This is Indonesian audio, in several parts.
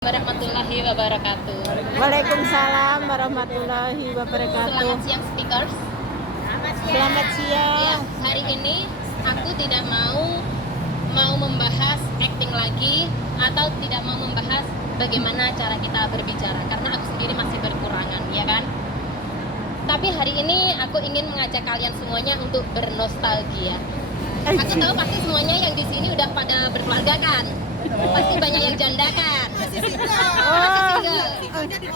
Warahmatullahi wabarakatuh. Waalaikumsalam warahmatullahi wabarakatuh. Selamat siang speakers. Selamat Ya, siang. hari ini aku tidak mau membahas acting lagi atau tidak mau membahas bagaimana cara kita berbicara karena aku sendiri masih berkurangan, ya kan? Tapi hari ini aku ingin mengajak kalian semuanya untuk bernostalgia. Aku tahu pasti semuanya yang di sini udah pada berkeluarga kan? Pasti banyak yang janda kan? Masih single.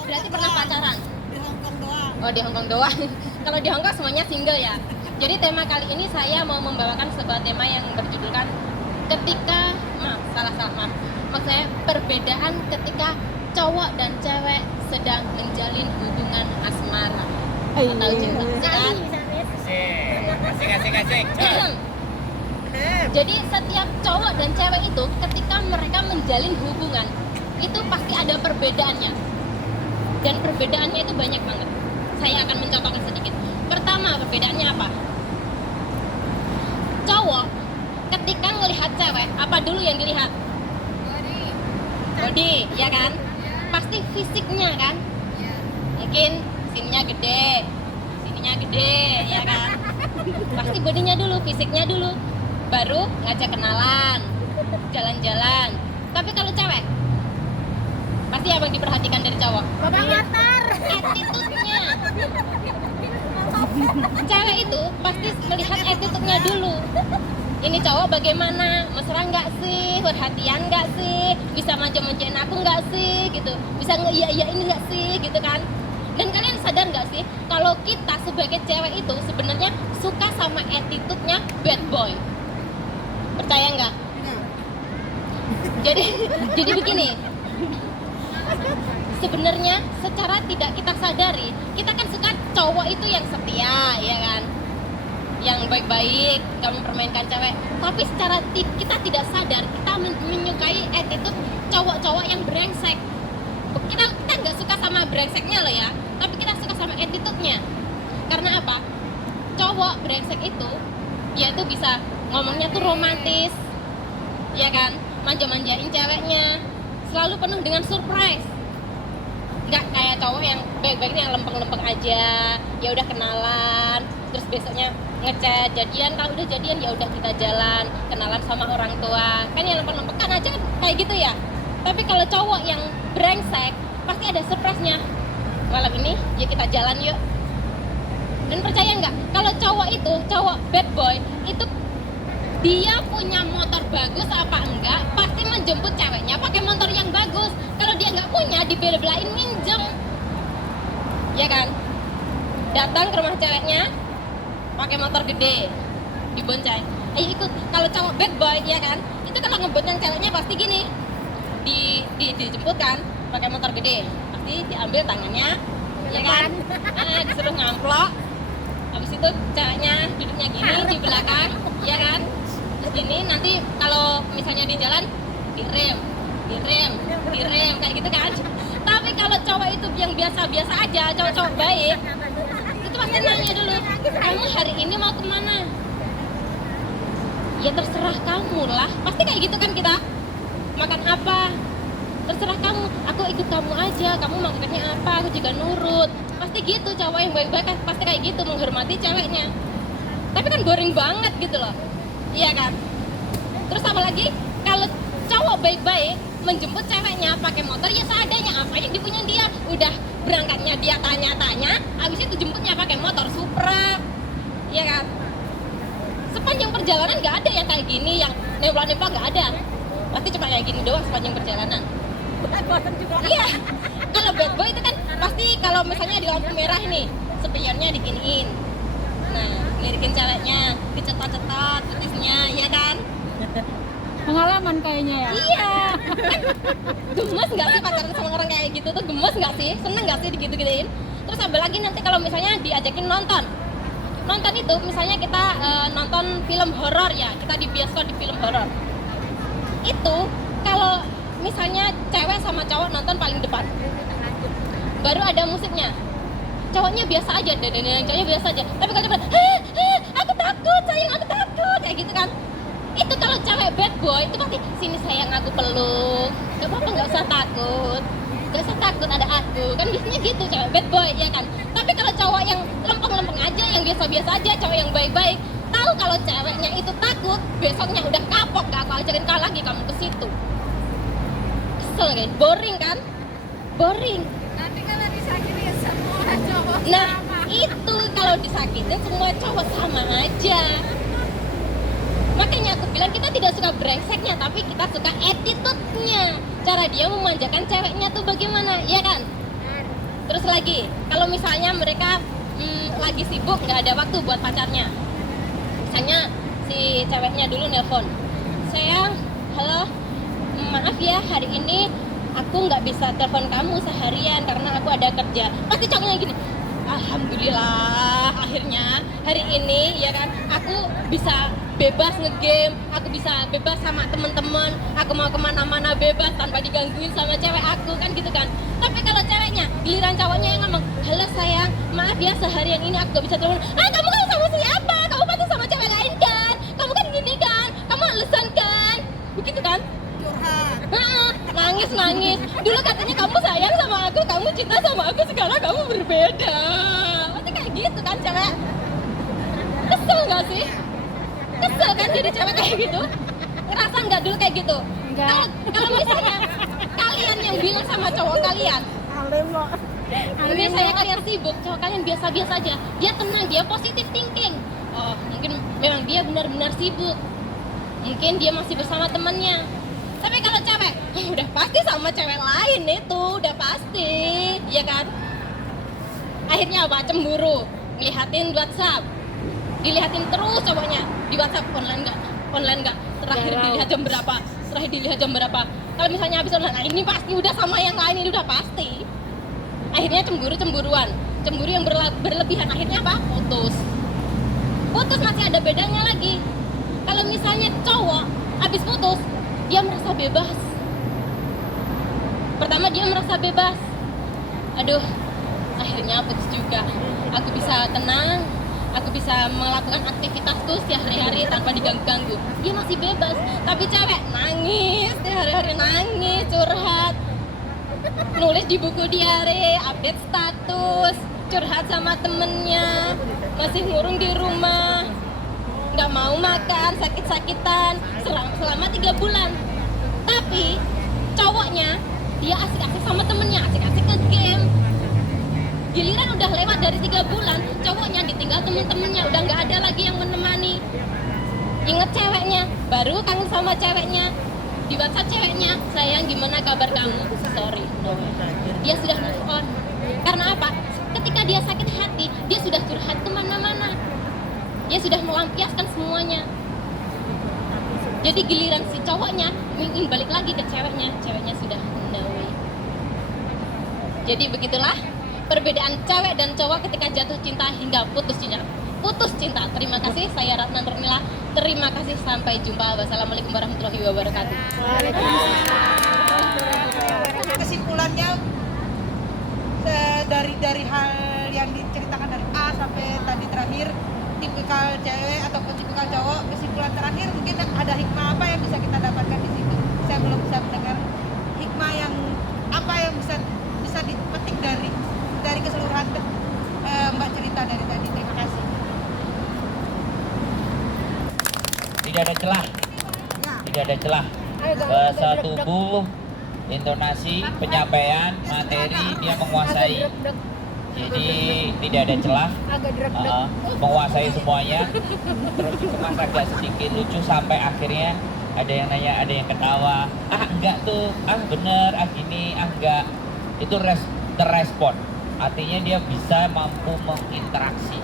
Berarti pernah pacaran? Di Hongkong doang. Oh, di Hongkong doang. Kalau di Hongkong semuanya single ya. Jadi tema kali ini saya mau membawakan sebuah tema yang berjudulkan maksud saya perbedaan ketika cowok dan cewek sedang menjalin hubungan asmara atau cinta, kan? Asik. Jadi setiap cowok dan cewek itu ketika mereka menjalin hubungan itu pasti ada perbedaannya. Dan perbedaannya itu banyak banget. Saya akan mencontohkan sedikit. Pertama, perbedaannya apa? Cowok ketika melihat cewek, apa dulu yang dilihat? Body, ya kan? Pasti fisiknya kan? Mungkin sininya gede, ya kan? Pasti bodinya dulu, fisiknya dulu. Baru ngajak kenalan, jalan-jalan. Tapi kalau cewek, pasti apa yang diperhatikan dari cowok? Attitude-nya. Cewek itu pasti melihat attitude-nya dulu. Ini cowok bagaimana? Mesra nggak sih? Perhatian nggak sih? Bisa manja-manjain aku nggak sih? Gitu. Bisa nge-iya-iyain nggak sih? Gitu kan? Dan kalian sadar nggak sih kalau kita sebagai cewek itu sebenarnya suka sama attitude-nya bad boy? Percaya nggak? Jadi begini. Sebenarnya secara tidak kita sadari, kita kan suka cowok itu yang setia, ya kan? Yang baik-baik, gak mempermainkan cewek. Tapi secara kita tidak sadar, kita menyukai attitude cowok-cowok yang brengsek. Kita nggak suka sama brengseknya loh ya, tapi kita suka sama attitude-nya. Karena apa? Cowok brengsek itu, dia tuh bisa ngomongnya tuh romantis, ya kan? Manja-manjain ceweknya, selalu penuh dengan surprise. Nggak kayak cowok yang baik-baiknya yang lempeng-lempeng aja, ya udah kenalan, terus besoknya ngechat jadian. Kalau udah jadian ya udah kita jalan, kenalan sama orang tua, kan yang lempeng-lempeng kan aja kayak gitu ya. Tapi kalau cowok yang brengsek pasti ada surprise-nya. Malam ini ya kita jalan yuk. Dan percaya nggak, kalau cowok itu, cowok bad boy itu dia punya motor bagus apa enggak, pasti menjemput ceweknya pakai motor yang bagus. Kalau dia nggak punya, dibela-belain minjem, ya kan? Datang ke rumah ceweknya pakai motor gede, dibonceng, ayo ikut. Kalau cowok bad boy, ya kan, itu kalau ngebonceng ceweknya pasti gini, dijemput kan pakai motor gede, pasti diambil tangannya, ya kan? Disuruh ngamplok. Habis itu ceweknya duduknya gini di belakang, ya kan? Terus gini, nanti kalau misalnya di jalan direm kayak gitu kan. Tapi kalau cowok itu yang biasa-biasa aja, cowok-cowok baik, itu pasti nanya dulu, kamu hari ini mau kemana? Ya terserah kamu lah, pasti kayak gitu kan kita. Makan apa? Terserah kamu, aku ikut kamu aja, kamu makannya apa, aku juga nurut. Pasti gitu, cowok yang baik-baik pasti kayak gitu, menghormati ceweknya. Tapi kan boring banget gitu loh, iya kan? Terus apa lagi? Kalau cowok baik-baik menjemput ceweknya pakai motor ya seadanya, apa yang dipunya dia. Udah berangkatnya dia tanya-tanya, habis itu jemputnya pakai motor Supra, iya kan? Sepanjang perjalanan nggak ada yang kayak gini, yang nempel-nempel nggak ada. Pasti cuma kayak gini doang sepanjang perjalanan. Iya. Kalau bad boy itu kan pasti kalau misalnya di lampu merah ini, spionnya diginiin. Nah, lirikin ceweknya, dicetot-cetot betisnya, ya kan? Pengalaman kayaknya ya. Iya. Gemes nggak sih pacaran sama orang kayak gitu tuh? Gemes nggak sih? Seneng nggak sih digitu-gituin? Terus sampai lagi nanti kalau misalnya diajakin nonton itu misalnya kita nonton film horor ya, kita di bioskop di film horor. Itu kalau misalnya cewek sama cowok nonton paling depan, baru ada musiknya. Cowoknya biasa aja, cowoknya biasa aja. Tapi kalau cewek, aku takut sayang, aku takut, kayak gitu kan. Itu kalau cewek bad boy itu pasti sini sayang aku peluk, gak apa-apa, nggak usah takut, ada aku, kan biasanya gitu cewek bad boy ya kan. Tapi kalau cowok yang lempeng-lempeng aja, yang biasa-biasa aja, cowok yang baik-baik, tahu kalau ceweknya itu takut, besoknya udah kapok, gak aku ajarin kau lagi kamu ke situ. Kesel kan, boring kan, boring. Tapi kalau disakitin semua cowok Nah sama. itu kalau disakitin semua cowok sama aja. Makanya aku bilang kita tidak suka brengseknya, tapi kita suka attitude-nya. Cara dia memanjakan ceweknya tuh bagaimana, ya kan? Terus lagi, kalau misalnya mereka lagi sibuk, nggak ada waktu buat pacarnya. Misalnya si ceweknya dulu nelpon, sayang, halo, maaf ya hari ini aku nggak bisa telepon kamu seharian karena aku ada kerja. Pasti cowoknya gini, alhamdulillah akhirnya hari ini ya kan aku bisa bebas ngegame, aku bisa bebas sama temen-temen, aku mau kemana-mana bebas tanpa digangguin sama cewek aku, kan gitu kan. Tapi kalau ceweknya, giliran cowoknya yang ngomong, halo sayang, maaf ya seharian ini aku gak bisa telepon. Kamu kan sama siapa? Kamu pasti sama cewek lain kan? Kamu kan gini kan? Kamu alasan kan? Begitu kan? Curhat. Nangis. Dulu katanya kamu sayang sama aku, kamu cinta sama aku, sekarang kamu berbeda. Pasti kayak gitu kan cewek. Kesel gak sih? Kesel kan jadi cewek kayak gitu? Ngerasa nggak dulu kayak gitu? Enggak. Kalau misalnya kalian yang bilang sama cowok kalian, Alim loh. misalnya kalian sibuk, cowok kalian biasa-biasa aja, dia tenang, dia positive thinking. Oh, mungkin memang dia benar-benar sibuk. Mungkin dia masih bersama temannya. Tapi kalau cewek, udah pasti sama cewek lain itu, udah pasti, ya kan? Akhirnya apa? Cemburu, ngeliatin WhatsApp, dilihatin terus cowoknya di WhatsApp, online nggak, terakhir dilihat jam berapa, kalau misalnya habis online, nah ini pasti udah sama yang lain, ini udah pasti. Akhirnya cemburu yang berlebihan, akhirnya apa? Putus masih ada bedanya lagi. Kalau misalnya cowok habis putus, dia merasa bebas. Pertama dia merasa bebas, aduh akhirnya putus juga, aku bisa tenang, aku bisa melakukan aktivitasku sehari-hari tanpa diganggu-ganggu. Dia masih bebas. Tapi cewek nangis, hari-hari nangis, curhat, nulis di buku diare, update status, curhat sama temennya, masih ngurung di rumah, nggak mau makan, sakit-sakitan selama 3 bulan. Tapi cowoknya dia asik-asik sama temennya, asik-asik ke game. Giliran udah lewat dari 3 bulan, cowoknya ditinggal temen-temennya, udah nggak ada lagi yang menemani. Ingat ceweknya, baru kangen sama ceweknya, di WhatsApp ceweknya, sayang gimana kabar kamu? Sorry, no. Dia sudah move on. Karena apa? Ketika dia sakit hati, dia sudah curhat kemana-mana. Dia sudah melampiaskan semuanya. Jadi giliran si cowoknya ingin balik lagi ke ceweknya sudah no way. Jadi begitulah perbedaan cewek dan cowok ketika jatuh cinta hingga putus cinta. Terima kasih, saya Ratna Nurmila. Terima kasih, sampai jumpa. Wassalamualaikum warahmatullahi wabarakatuh. Kesimpulannya dari hal yang diceritakan dari A sampai tadi terakhir, tipikal cewek ataupun tipikal cowok, kesimpulan terakhir mungkin ada hikmah apa yang bisa kita dapatkan di situ. Saya belum bisa mendengar hikmah yang apa yang bisa dipetik dari keseluruhan Mbak cerita dari tadi. Terima kasih. Tidak ada celah bahasa tubuh, intonasi, penyampaian, materi dia menguasai. Jadi tidak ada celah, menguasai semuanya. Terus dikemas agak sedikit lucu sampai akhirnya ada yang nanya, ada yang ketawa, enggak tuh, bener, gini, enggak. Itu terrespon, artinya dia bisa mampu menginteraksi.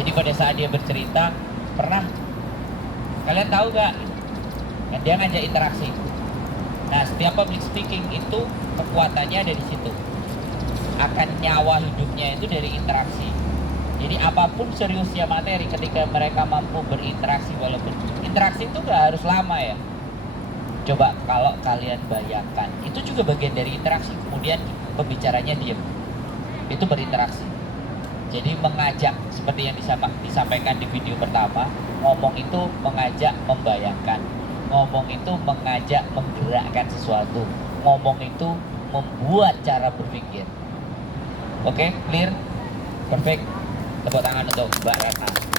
Jadi pada saat dia bercerita, pernah kalian tahu gak, kan dia ngajak interaksi. Nah, setiap public speaking itu kekuatannya ada di situ. Akan nyawa hidupnya itu dari interaksi. Jadi apapun seriusnya materi, ketika mereka mampu berinteraksi, walaupun interaksi itu gak harus lama ya. Coba kalau kalian bayangkan, itu juga bagian dari interaksi. Kemudian pembicaranya diam, itu berinteraksi. Jadi mengajak seperti yang disampaikan di video pertama, Ngomong itu mengajak membayangkan. Ngomong itu mengajak menggerakkan sesuatu. Ngomong itu membuat cara berpikir. Oke, clear? Perfect. Tepuk tangan untuk Mbak Ratna.